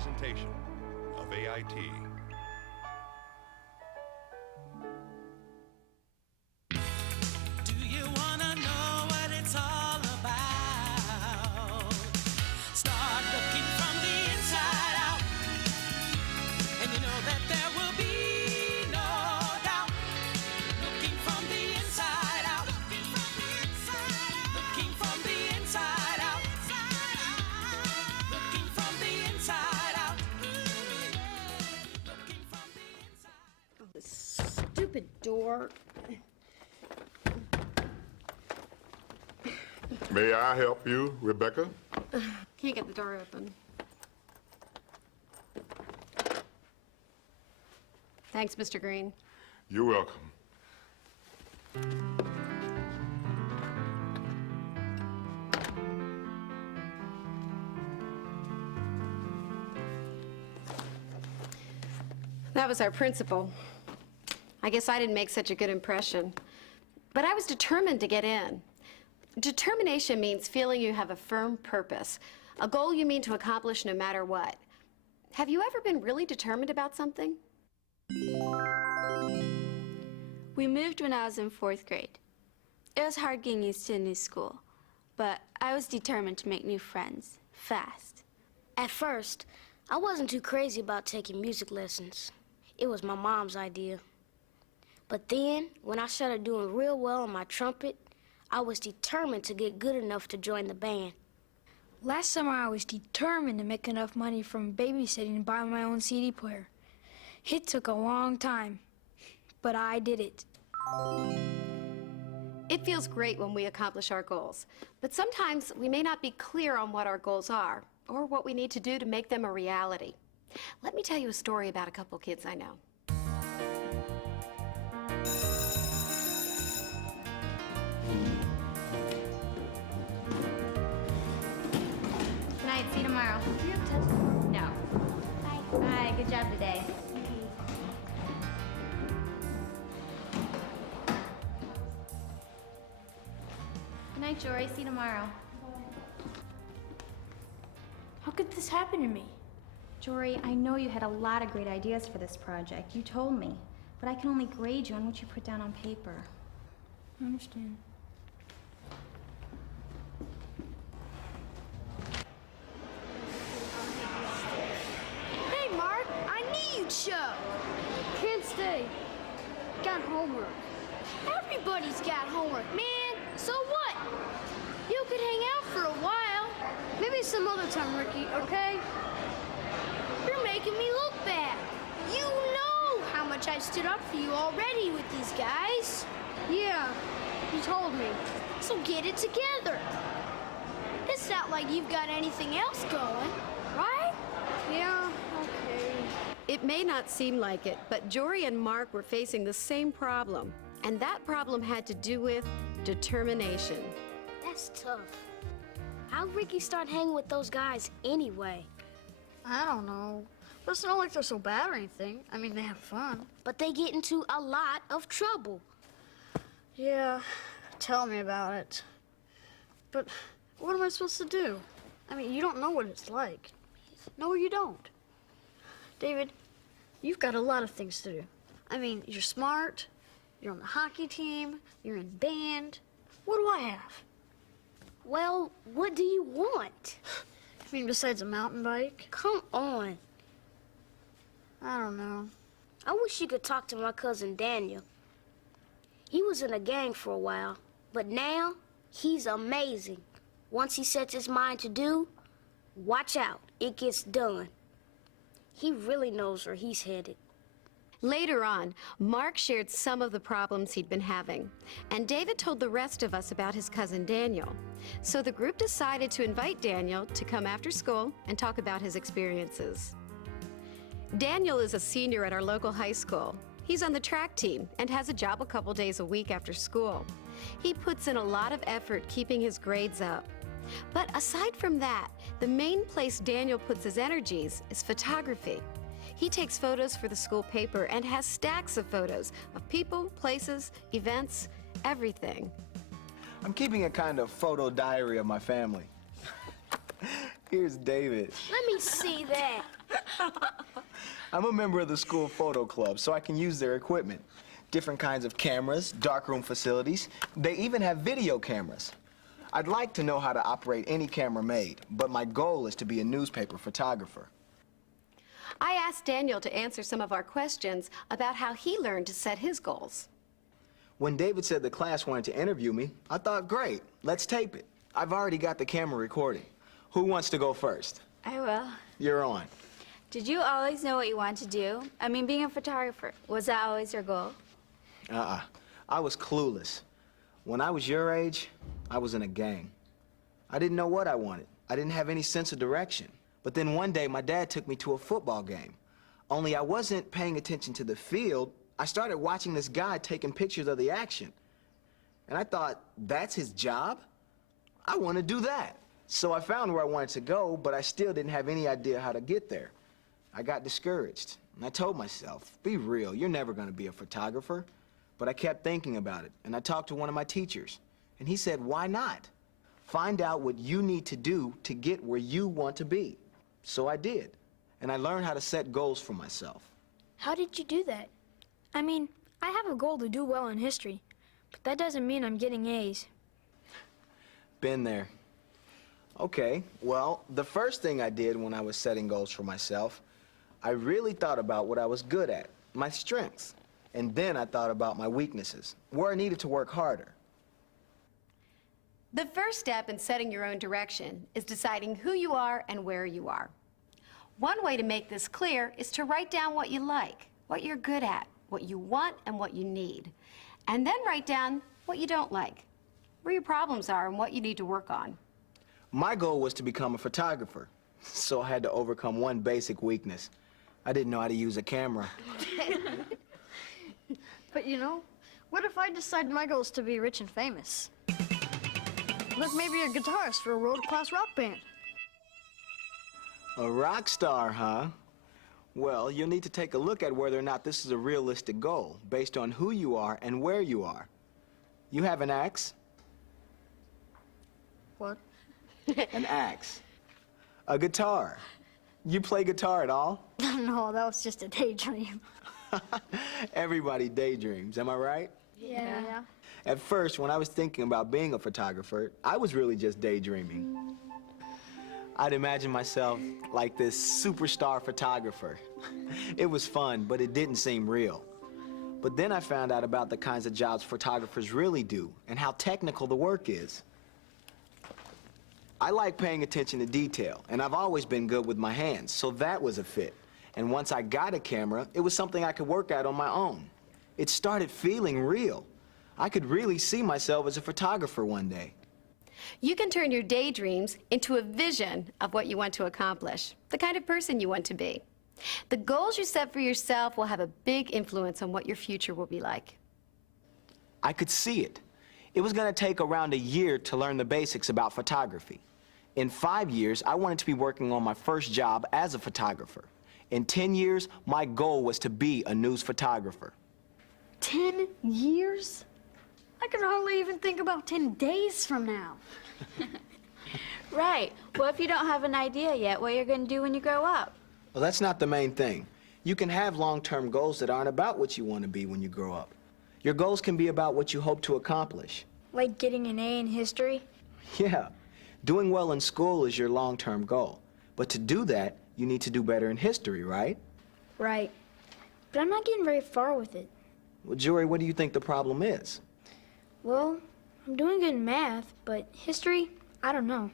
presentation of AIT. Do you wanna know what it's all about? Start looking from the inside out, and you know that there will be no doubt. Looking from the inside out, looking from the inside out, looking from the inside out, looking from the inside out, looking from the inside. Oh, this stupid door. May I help you, Rebecca? Can't get the door open. Thanks, Mr. Green. You're welcome. That was our principal. I guess I didn't make such a good impression. But I was determined to get in. Determination means feeling you have a firm purpose, a goal you mean to accomplish no matter what. Have you ever been really determined about something? We moved when I was in 4th grade. It was hard getting used to a new school, but I was determined to make new friends, fast. At first, I wasn't too crazy about taking music lessons. It was my mom's idea. But then, when I started doing real well on my trumpet, I was determined to get good enough to join the band. Last summer, I was determined to make enough money from babysitting to buy my own CD player. It took a long time, but I did it. It feels great when we accomplish our goals, but sometimes we may not be clear on what our goals are or what we need to do to make them a reality. Let me tell you a story about a couple kids I know. Good night, see you tomorrow. Do you have test? No. Bye. Bye, good job today. Good night, Jory, see you tomorrow. How could this happen to me? Jory, I know you had a lot of great ideas for this project. You told me. But I can only grade you on what you put down on paper. I understand. Hey, Mark, I knew you'd show. Can't stay. Got homework. Everybody's got homework, man. So what? You could hang out for a while. Maybe some other time, Ricky, okay? You're making me look bad. You know how much I stood up for you already with these guys. Yeah, you told me. So get it together. It's not like you've got anything else going, right? Yeah, okay. It may not seem like it, but Jory and Mark were facing the same problem, and that problem had to do with determination. That's tough. How'd Ricky start hanging with those guys anyway? I don't know. But it's not like they're so bad or anything. I mean, they have fun. But they get into a lot of trouble. Yeah, tell me about it. But what am I supposed to do? I mean, you don't know what it's like. No, you don't. David, you've got a lot of things to do. I mean, you're smart, you're on the hockey team, you're in band. What do I have? Well, what do you want? I mean, besides a mountain bike? Come on. I don't know. I wish you could talk to my cousin Daniel. He was in a gang for a while, but now he's amazing. Once he sets his mind to do, watch out, it gets done. He really knows where he's headed. Later on, Mark shared some of the problems he'd been having, and David told the rest of us about his cousin Daniel. So the group decided to invite Daniel to come after school and talk about his experiences. Daniel is a senior at our local high school. He's on the track team and has a job a couple days a week after school. He puts in a lot of effort keeping his grades up. But aside from that, the main place Daniel puts his energies is photography. He takes photos for the school paper and has stacks of photos of people, places, events, everything. I'm keeping a kind of photo diary of my family. Here's David. Let me see that. I'm a member of the school photo club, so I can use their equipment. Different kinds of cameras, darkroom facilities. They even have video cameras. I'd like to know how to operate any camera made, but my goal is to be a newspaper photographer. I asked Daniel to answer some of our questions about how he learned to set his goals. When David said the class wanted to interview me, I thought, great, let's tape it. I've already got the camera recording. Who wants to go first? I will. You're on. Did you always know what you wanted to do? I mean, being a photographer, was that always your goal? I was clueless. When I was your age, I was in a gang. I didn't know what I wanted. I didn't have any sense of direction. But then one day, my dad took me to a football game. Only I wasn't paying attention to the field. I started watching this guy taking pictures of the action. And I thought, that's his job? I want to do that. So I found where I wanted to go, but I still didn't have any idea how to get there. I got discouraged, and I told myself, be real, you're never going to be a photographer. But I kept thinking about it, and I talked to one of my teachers, and he said, why not? Find out what you need to do to get where you want to be. So I did, and I learned how to set goals for myself. How did you do that? I mean, I have a goal to do well in history, but that doesn't mean I'm getting A's. Been there. Okay, well, the first thing I did when I was setting goals for myself, I really thought about what I was good at, my strengths. And then I thought about my weaknesses, where I needed to work harder. The first step in setting your own direction is deciding who you are and where you are. One way to make this clear is to write down what you like, what you're good at, what you want and what you need. And then write down what you don't like, where your problems are and what you need to work on. My goal was to become a photographer, so I had to overcome one basic weakness. I didn't know how to use a camera. But you know, what if I decide my goal is to be rich and famous? Look, maybe a guitarist for a world-class rock band. A rock star, huh? Well, you'll need to take a look at whether or not this is a realistic goal, based on who you are and where you are. You have an axe? What? An axe. A guitar. You play guitar at all? No, that was just a daydream. Everybody daydreams, am I right? Yeah. At first, when I was thinking about being a photographer, I was really just daydreaming. I'd imagine myself like this superstar photographer. It was fun, but it didn't seem real. But then I found out about the kinds of jobs photographers really do and how technical the work is. I like paying attention to detail, and I've always been good with my hands, so that was a fit. And once I got a camera, it was something I could work at on my own. It started feeling real. I could really see myself as a photographer one day. You can turn your daydreams into a vision of what you want to accomplish, the kind of person you want to be. The goals you set for yourself will have a big influence on what your future will be like. I could see it. It was going to take around a year to learn the basics about photography. In 5 years, I wanted to be working on my first job as a photographer. In 10 years, my goal was to be a news photographer. 10 years? I can hardly even think about 10 days from now. Right. Well, if you don't have an idea yet what you're going to do when you grow up? Well, that's not the main thing. You can have long-term goals that aren't about what you want to be when you grow up. Your goals can be about what you hope to accomplish. Like getting an A in history? Yeah. Doing well in school is your long-term goal. But to do that, you need to do better in history, right? Right. But I'm not getting very far with it. Well, Jory, what do you think the problem is? Well, I'm doing good in math, but history, I don't know.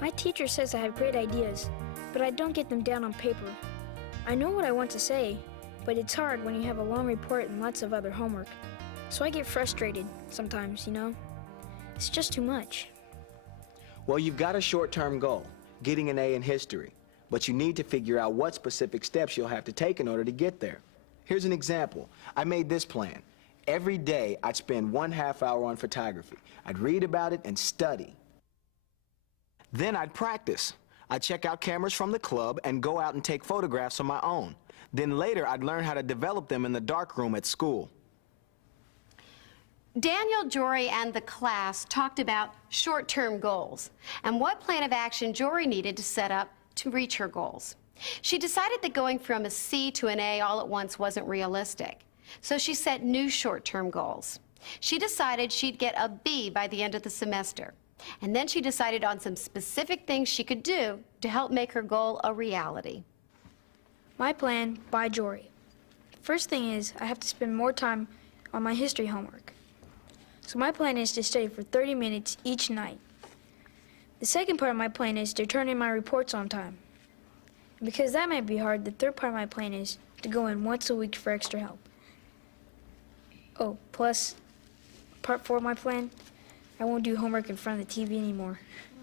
My teacher says I have great ideas, but I don't get them down on paper. I know what I want to say, but it's hard when you have a long report and lots of other homework. So I get frustrated sometimes, you know? It's just too much. Well, you've got a short-term goal, getting an A in history, but you need to figure out what specific steps you'll have to take in order to get there. Here's an example. I made this plan. Every day, I'd spend 1/2 hour on photography. I'd read about it and study. Then I'd practice. I'd check out cameras from the club and go out and take photographs on my own. Then later, I'd learn how to develop them in the darkroom at school. Daniel, Jory, and the class talked about short-term goals and what plan of action Jory needed to set up to reach her goals. She decided that going from a C to an A all at once wasn't realistic, so she set new short-term goals. She decided she'd get a B by the end of the semester, and then she decided on some specific things she could do to help make her goal a reality. My plan by Jory. First thing is I have to spend more time on my history homework. So my plan is to study for 30 minutes each night. The second part of my plan is to turn in my reports on time. And because that might be hard, the third part of my plan is to go in once a week for extra help. Oh, plus, part 4 of my plan, I won't do homework in front of the TV anymore.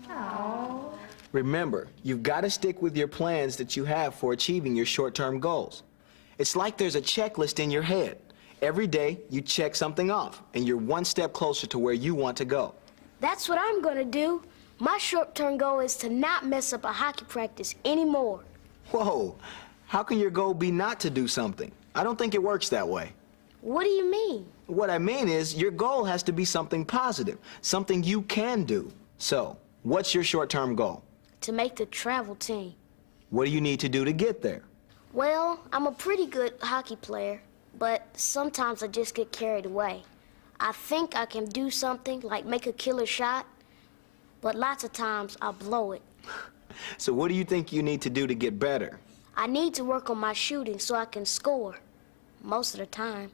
Oh. Remember, you've got to stick with your plans that you have for achieving your short-term goals. It's like there's a checklist in your head. Every day, you check something off, and you're one step closer to where you want to go. That's what I'm gonna do. My short-term goal is to not mess up a hockey practice anymore. Whoa, how can your goal be not to do something? I don't think it works that way. What do you mean? What I mean is, your goal has to be something positive, something you can do. So, what's your short-term goal? To make the travel team. What do you need to do to get there? Well, I'm a pretty good hockey player, but sometimes I just get carried away. I think I can do something like make a killer shot, but lots of times I blow it. So what do you think you need to do to get better? I need to work on my shooting so I can score most of the time.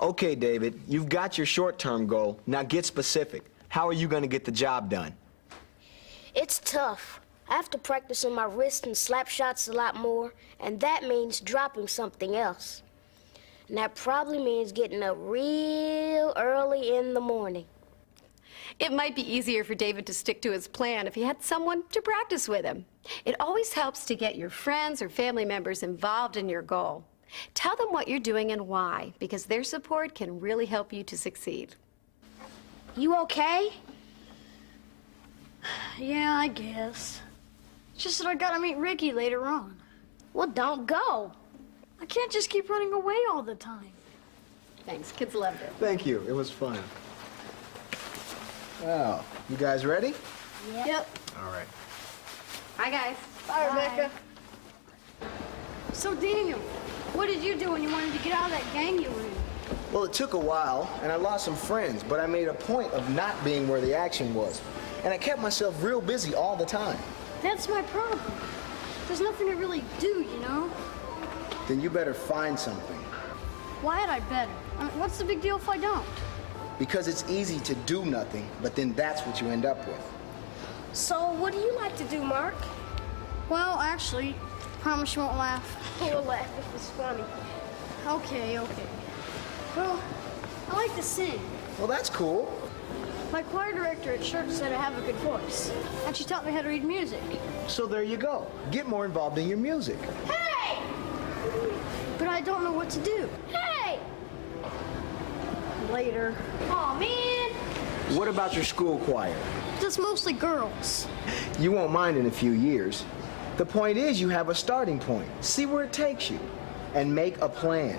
Okay, David, you've got your short-term goal. Now get specific. How are you going to get the job done? It's tough. I have to practice on my wrist and slap shots a lot more, and that means dropping something else. And that probably means getting up real early in the morning. It might be easier for David to stick to his plan if he had someone to practice with him. It always helps to get your friends or family members involved in your goal. Tell them what you're doing and why, because their support can really help you to succeed. You okay? Yeah, I guess. It's just that I gotta meet Ricky later on. Well, don't go. I can't just keep running away all the time. Thanks, kids loved it. Thank you. It was fun. Well, you guys ready? Yep. All right. Hi, guys. Bye, Rebecca. So, Daniel, what did you do when you wanted to get out of that gang you were in? Well, it took a while, and I lost some friends, but I made a point of not being where the action was. And I kept myself real busy all the time. That's my problem. There's nothing to really do, you know? Then you better find something. Why had I better? What's the big deal if I don't? Because it's easy to do nothing, but then that's what you end up with. So, what do you like to do, Mark? Well, actually, promise you won't laugh. We'll laugh if it's funny. Okay. Well, I like to sing. Well, that's cool. My choir director at church said I have a good voice, and she taught me how to read music. So there you go. Get more involved in your music. Hey! But I don't know what to do. Hey! Later. Aw, man! What about your school choir? Just mostly girls. You won't mind in a few years. The point is you have a starting point. See where it takes you, and make a plan.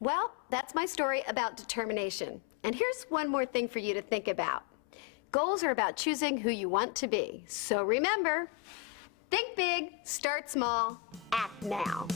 Well, that's my story about determination. And here's one more thing for you to think about. Goals are about choosing who you want to be. So remember, think big, start small, act now.